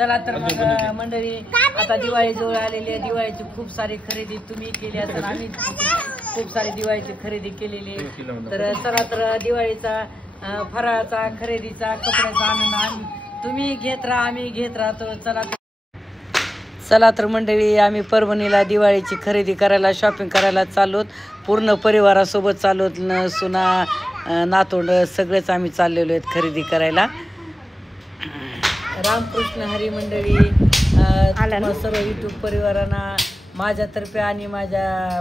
चला तर मग मंडळी आता दिवाळी जवळ आलेली आहे. दिवाळीची खूप सारी खरेदी तुम्ही केली तर आम्ही खूप सारी दिवाळीची खरेदी केलेली. तर चला तर दिवाळीचा फराळाचा खरेदीचा कपड्याचा आनंद तुम्ही घेत राहा, आम्ही घेत राहतो. चला तर मंडळी आम्ही परभणीला दिवाळीची खरेदी करायला शॉपिंग करायला चाललोत. पूर्ण परिवारासोबत चाललोत. सुना नातोंड सगळेच आम्ही चाललेलो आहेत खरेदी करायला. रामकृष्ण हरी मंडळी सर्व यूट्यूब परिवारांना माझ्यातर्फे आणि माझ्या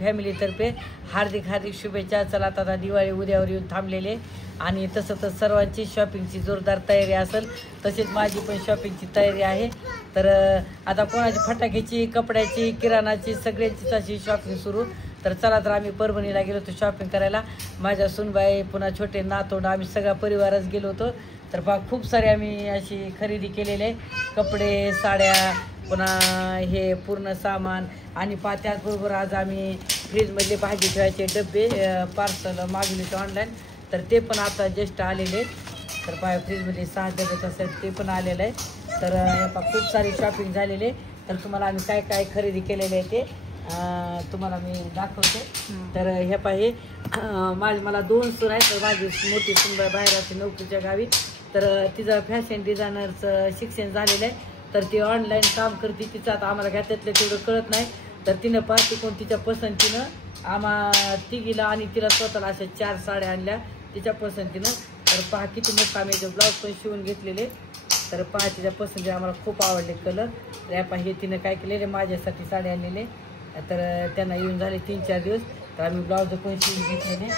फॅमिलीतर्फे हार्दिक हार्दिक शुभेच्छा. चला आता दिवाळी उद्यावर येऊन थांबलेले आणि तसं तर सर्वांची शॉपिंगची जोरदार तयारी असेल, तसेच माझी पण शॉपिंगची तयारी आहे. तर आता कोणाची फटाक्याची, कपड्याची, किराणाची सगळ्यांचीच अशी शॉपिंग सुरू. तर चला तर आम्ही परभणीला गेलो होतो शॉपिंग करायला. माझ्या सुनबाई पुन्हा छोटे नातोंड आम्ही सगळा परिवारच गेलो होतो. तर खूप सारे आम्ही अशी खरेदी केलेले आहे. कपडे, साड्या, पुन्हा हे पूर्ण सामान आणि त्याचबरोबर आज आम्ही फ्रीजमधले भाजी ठेवायचे डबे पार्सल मागवले होते ऑनलाईन. तर ते पण आता जस्ट आलेले. तर फ्रीजमध्ये 6 डबे असेल ते पण आलेलं आहे. तर खूप सारी शॉपिंग झालेले. तर तुम्हाला आम्ही काय काय खरेदी केलेले आहे ते तुम्हाला मी दाखवते. तर हे पाहे मला 2 सून आहेत. तर माझी मोठी सूनबाई बाहेर असते नोकरीच्या गावी. तर तिचं फॅशन डिझायनरचं शिक्षण झालेलं आहे. तर ती ऑनलाईन काम करते. तिचं आता आम्हाला काय त्यातलं तेवढं कळत नाही. तर तिनं पाहते कोण तिच्या पसंतीनं आम्हा तिघीला आणि तिला स्वतःला अशा 4 साड्या आणल्या तिच्या पसंतीनं. तर पहा किती मस्त आम्ही ब्लाऊज पण शिवून घेतलेले. तर पहा तिच्या पसंती आम्हाला खूप आवडले कलर. तर हे तिनं काय केलेले माझ्यासाठी साड्या आणलेले. तर त्यांना येऊन झाले 3-4 दिवस. तर आम्ही ब्लाऊज पण शिवून घेतलेले.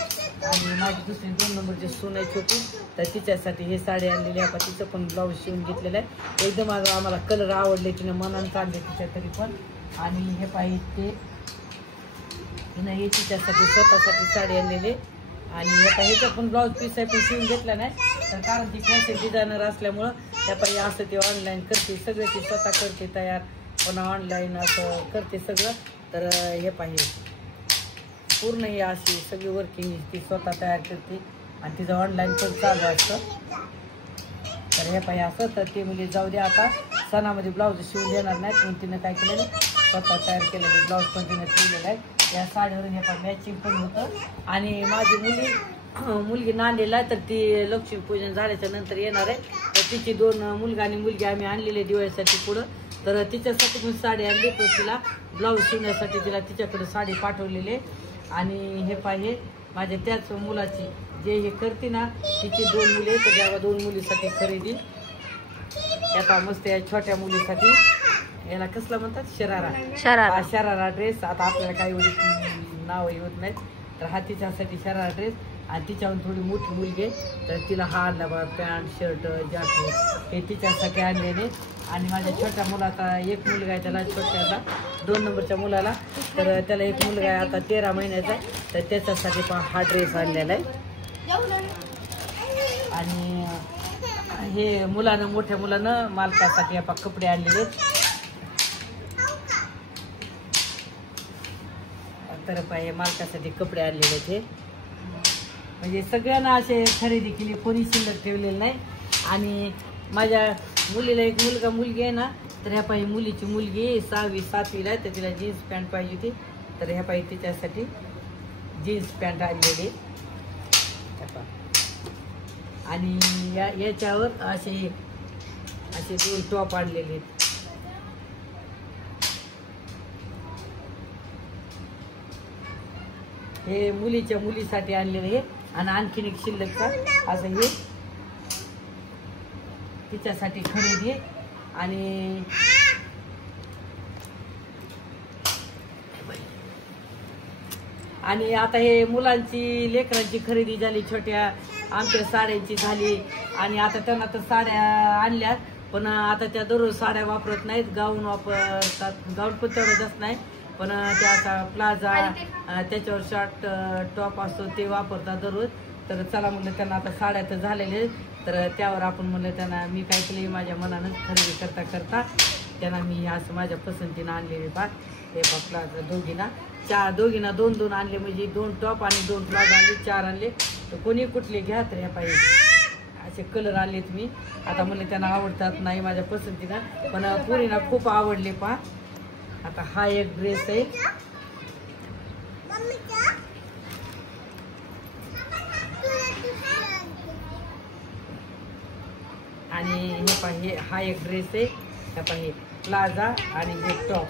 आणि माझी दुसरी 2 नंबरची सून आहे छोटी. तर तिच्यासाठी हे साडी आणलेली आहे. तिचं पण ब्लाऊज शिवून घेतलेलं आहे. एकदम आम्हाला कलर आवडले. तिनं मनानं काढले तिच्या तरी पण. आणि हे पाहिजे तिनं हे तिच्यासाठी स्वतःसाठी साडी आणलेली. आणि ह्याचा पण ब्लाऊज पीस आहे पण शिवून घेतला नाही. तर कारण ती फॅशन डिझायनर असल्यामुळं त्या पाहिजे असं ते ऑनलाईन करते सगळे. ती स्वतः करते तयार, पुन्हा ऑनलाईन असं करते सगळं. तर हे पाहिजे पूर्ण ही अशी सगळी वर्किंग ती स्वतः तयार करते आणि तिचं ऑनलाईन पण चालू असतं. तर हे पाहिजे असं. तर ते म्हणजे जाऊ दे आता सणामध्ये ब्लाऊज शिवून देणार नाहीत म्हणून तिनं काय केलेलं स्वतः तयार केलेलं ब्लाऊज पण तिनं ठेवलेलं आहे. या साडीवरून हे पण मॅचिंग पण होतं. आणि माझी मुलगी नांदेला आहे. तर ती लक्ष्मीपूजन झाल्याच्या नंतर येणार आहे. तर तिची 2 मुलगा आणि मुलगी आम्ही आणलेले दिवाळीसाठी पुढं. तर तिच्यासाठी पण साडी आणली. पण तिला ब्लाऊज शिवण्यासाठी तिला तिच्याकडे साडी पाठवलेली. आणि हे पाहिजे माझ्या त्याच मुलाची जे हे करते ना तिची 2 मुली आहेत. तर जेव्हा 2 मुलीसाठी खरेदी आता मस्त या छोट्या मुलीसाठी याला कसला म्हणतात शरारा ड्रेस. आता आपल्याला काही एवढी नाव येत नाहीत. तर हा तिच्यासाठी शरारा ड्रेस. आणि तिच्याहून थोडी मोठी मुलगी आहे. तर तिला हा आणला बघा पॅन्ट शर्ट जॅकेट हे तिच्यासाठी आणलेले. आणि माझ्या छोट्या मुलाचा 1 मुलगा आहे त्याला छोट्याला 2 नंबरच्या मुलाला. तर त्याला 1 मुलगा आहे आता 13 महिन्याचा आहे. तर त्याच्यासाठी पण हा ड्रेस आणलेला आहे. आणि हे मोठ्या मुलानं मालकासाठी आपण कपडे आणलेले. तर पाहिजे मालकासाठी कपडे आणलेले ते म्हणजे सगळ्यांना असे खरेदी केली, कोणी शिल्लक ठेवलेलं नाही. आणि माझ्या मुलीला 1 मुलगा मुलगी आहे ना. तर ह्या पाहिजे मुलीची मुलगी 6वी 7वीला आहे. तर तिला जीन्स पॅन्ट पाहिजे होती. तर ह्या पाहिजे तिच्यासाठी जीन्स पॅन्ट आणलेली. आणि याच्यावर असे 2 टॉप आणलेले आहेत. हे मुलीच्या मुलीसाठी आणलेलं हे. आणि आणखीन एक शिल्लकचा असं हे तिच्यासाठी खरेदी. आणि आता हे मुलांची लेकरांची खरेदी झाली. छोट्या आमच्या साड्यांची झाली. आणि आता त्यांना तर साड्या आणल्या पण आता त्या दररोज साड्या वापरत नाहीत. गाऊन वापरतात. गाऊन पण तेवढं जास्त नाही पण त्या आता प्लाझा त्याच्यावर शॉर्ट टॉप असतो ते वापरतात दररोज. तर चला म्हणलं त्यांना आता साड्या तर झालेले. तर त्यावर आपण म्हणलं त्यांना मी काय केलं माझ्या मनानं खरेदी करता करता त्यांना मी असं माझ्या पसंतीनं आणलेले हे प्लाझा दोघींना 2-2 आणले. म्हणजे 2 टॉप आणि 2 प्लाझा आणले 4 आणले. तर कोणी कुठले घ्या तर ह्या पाहिजे असे कलर आलेत मी. आता मला त्यांना आवडतात नाही माझ्या पसंतीला, पण पोरींना खूप आवडले पहा. आता हा एक ड्रेस आहे. आणि हे पहा, हे हा एक ड्रेस आहे. हे पहा, हे प्लाझा आणि हे टॉप.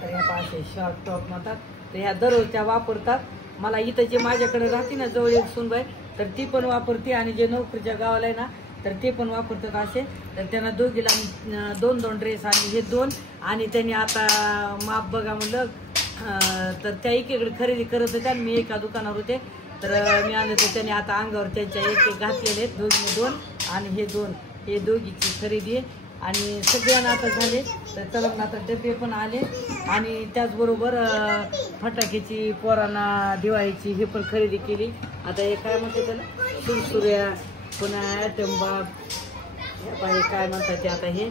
तर ह्या पहा असे शॉर्ट टॉप म्हणतात. तर ह्या दररोज त्या वापरतात. मला इथं जे माझ्याकडे राहते ना जवळ एक सुनबाई, तर ती पण वापरते. आणि जे नोकरीच्या गावाला आहे ना तर ते पण वापरतात असे. तर त्यांना दोघीला 2-2 ड्रेस आणि हे 2. आणि त्यांनी आता माप बघा म्हणलं, तर त्या एकीकडे खरेदी करत होत्या आणि मी एका दुकानावर होते. तर मी आणलं तर त्यांनी आता अंगावर त्यांच्या एक घातलेले आहेत. दोघीने 2 आणि हे 2. हे दोघीची खरेदी आहे. आणि सगळ्यांना आता झाले. तर चला आता डबे पण आले. आणि त्याचबरोबर फटाक्याची पोरांना दिवाळीची हे पण खरेदी केली. आता हे काय म्हणते त्याला सुरसुऱ्या, पुन्हा ॲटम बॉम्ब, काय म्हणतात ते आता हे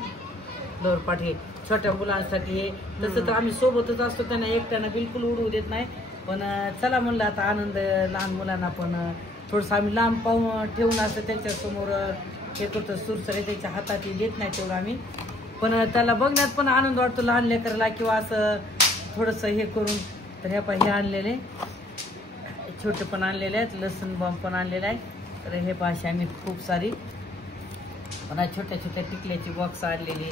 दोरपाट, हे छोट्या मुलांसाठी हे. तसं तर आम्ही सोबतच असतो, त्यांना एकट्यानं बिलकुल उडवू देत नाही. पण चला म्हणलं आता आनंद लहान मुलांना पण थोडंसं आम्ही लांब पाहून ठेवून असं त्यांच्यासमोर हे करतो. सुरसुरे त्याच्या हातात देत नाही तेवढं आम्ही. पण त्याला बघण्यात पण आनंद वाटतो लहान लेकराला, किंवा असं थोडंसं हे करून. तर हे पहा, हे आणलेले छोटे पण आणलेले आहेत. लसूण बॉम्ब पण आणलेला आहे. तर हे पाशी आम्ही खूप सारी पुन्हा छोट्या छोट्या टिकल्याची बॉक्स आणलेली.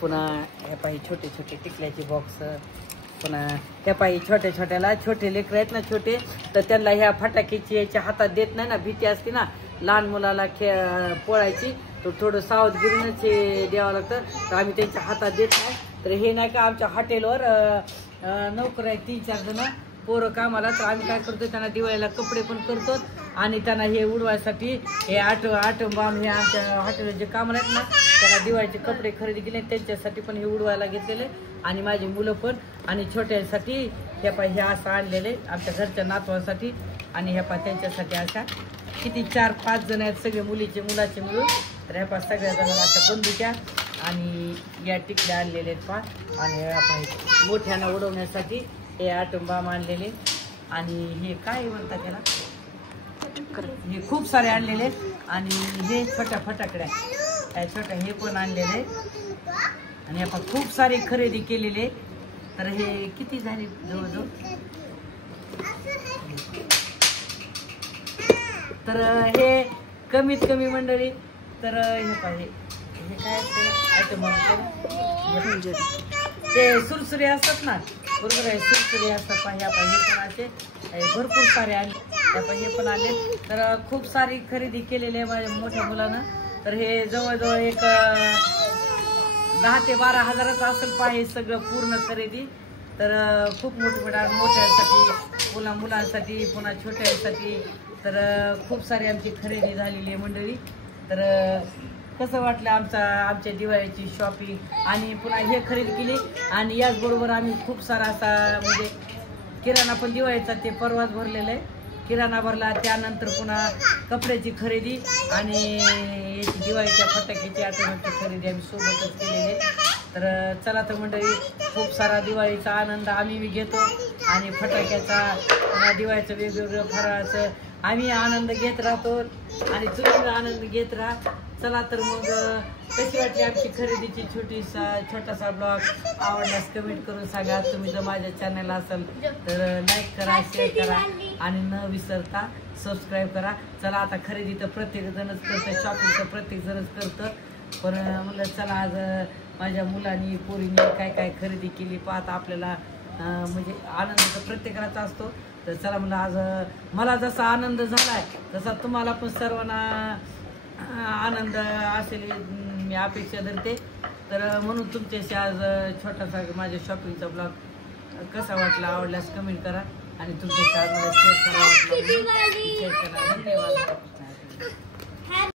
पुन्हा हे पाही छोटे छोटे टिकल्याची बॉक्स. पुन्हा ह्या पाही छोट्या छोट्याला, छोटे लेकरं आहेत ना छोटे, तर त्यांना ह्या फटाक्याची याच्या हातात देत नाही ना, भीती असते ना लहान मुलाला पोळायची. तर थोडं सावधगिरीनंच हे द्यावं लागतं. तर आम्ही त्यांच्या हातात देत नाही. तर हे नाही का आमच्या हॉटेलवर नोकर आहेत 3-4 जण पोरं कामाला. तर आम्ही काय करतो, त्यांना दिवाळीला कपडे पण करतो. आणि त्यांना हे उडवायसाठी हे आटम बॉम्ब हे आमच्या हॉटेलवर जे कामाला आहेत ना त्यांना दिवाळीचे कपडे खरेदी केले. त्यांच्यासाठी पण हे उडवायला घेतलेले. आणि माझी मुलं पण. आणि छोट्यांसाठी हे पहा हे असं आणलेले आमच्या घरच्या नातवांसाठी. आणि ह्या पहा त्यांच्यासाठी अशा किती 4-5 जण आहेत सगळे मुलाचे मिळून. तर ह्या पहा सगळ्या जणांना अशा बंदुक्या आणि या टिकल्या आणलेले आहेत पहा. आणि ह्या पहा मोठ्यानं उडवण्यासाठी हे आटम बॉम्ब आणलेले. आणि हे काय म्हणतात त्याला, हे खूप सारे आणलेले. आणि हे छोट्या फटाकड्या ह्या छोट्या हे पण आणलेले. आणि आपण खूप सारी खरेदी केलेले. तर हे किती झाले जवळजवळ, तर हे कमीत कमी मंडळी. तर हे पाहिजे हे काय आयटम ते सुरसुरे असतात ना, बरोबर आहे, सुरसुरे असतात. ह्या पाहिजे पण असे भरपूर सारे आले. त्या हे पण आले. तर खूप सारी खरेदी केलेली आहे माझ्या मोठ्या मुलानं. तर हे जवळजवळ एक 10 ते 12 हजाराचं असेल पाहिजे सगळं पूर्ण खरेदी. तर खूप मोठ्यांसाठी, मुलांसाठी, पुन्हा छोट्यांसाठी. तर खूप सारी आमची खरेदी झालेली आहे मंडळी. तर कसं वाटलं आमच्या दिवाळीची शॉपिंग. आणि पुन्हा हे खरेदी केली. आणि याचबरोबर आम्ही खूप सारा असा म्हणजे किराणा पण दिवाळीचा ते परवाच भरलेला आहे. किराणा भरला. त्यानंतर पुन्हा कपड्याची खरेदी आणि याची दिवाळीच्या फटाक्याची आठवण्याची खरेदी आम्ही सोबतच केलेली. तर चला तर मंडळी, खूप सारा दिवाळीचा आनंद आम्ही घेतो. आणि फटाक्याचा पुन्हा दिवाळीचं वेगवेगळं फराळाचं आम्ही आनंद घेत राहतो. आणि तुम्ही आनंद घेत राहा. चला तर मग कशी वाटली आमची खरेदीची छोटासा ब्लॉग. आवडल्यास कमेंट करून सांगा. तुम्ही जर माझ्या चॅनलला असाल तर लाईक करा, शेअर करा आणि न विसरता सबस्क्राईब करा. चला आता खरेदी तर प्रत्येक जणच करतं, शॉपिंग तर प्रत्येक जणच करतं. पण म्हणलं चला आज माझ्या मुलांनी पोरींनी काय काय खरेदी केली पाहता आपल्याला म्हणजे आनंद तर प्रत्येकाचा असतो. तर चला म्हणलं आज मला जसा आनंद झालाय तसा तुम्हाला पण सर्वांना आनंद असेल मी अपेक्षा धरते. तर म्हणून तुमच्याशी आज छोटासा माझ्या शॉपिंगचा ब्लॉग कसा वाटला, आवडल्यास कमेंट करा. आणि तुमच्या मला शेअर करा. धन्यवाद.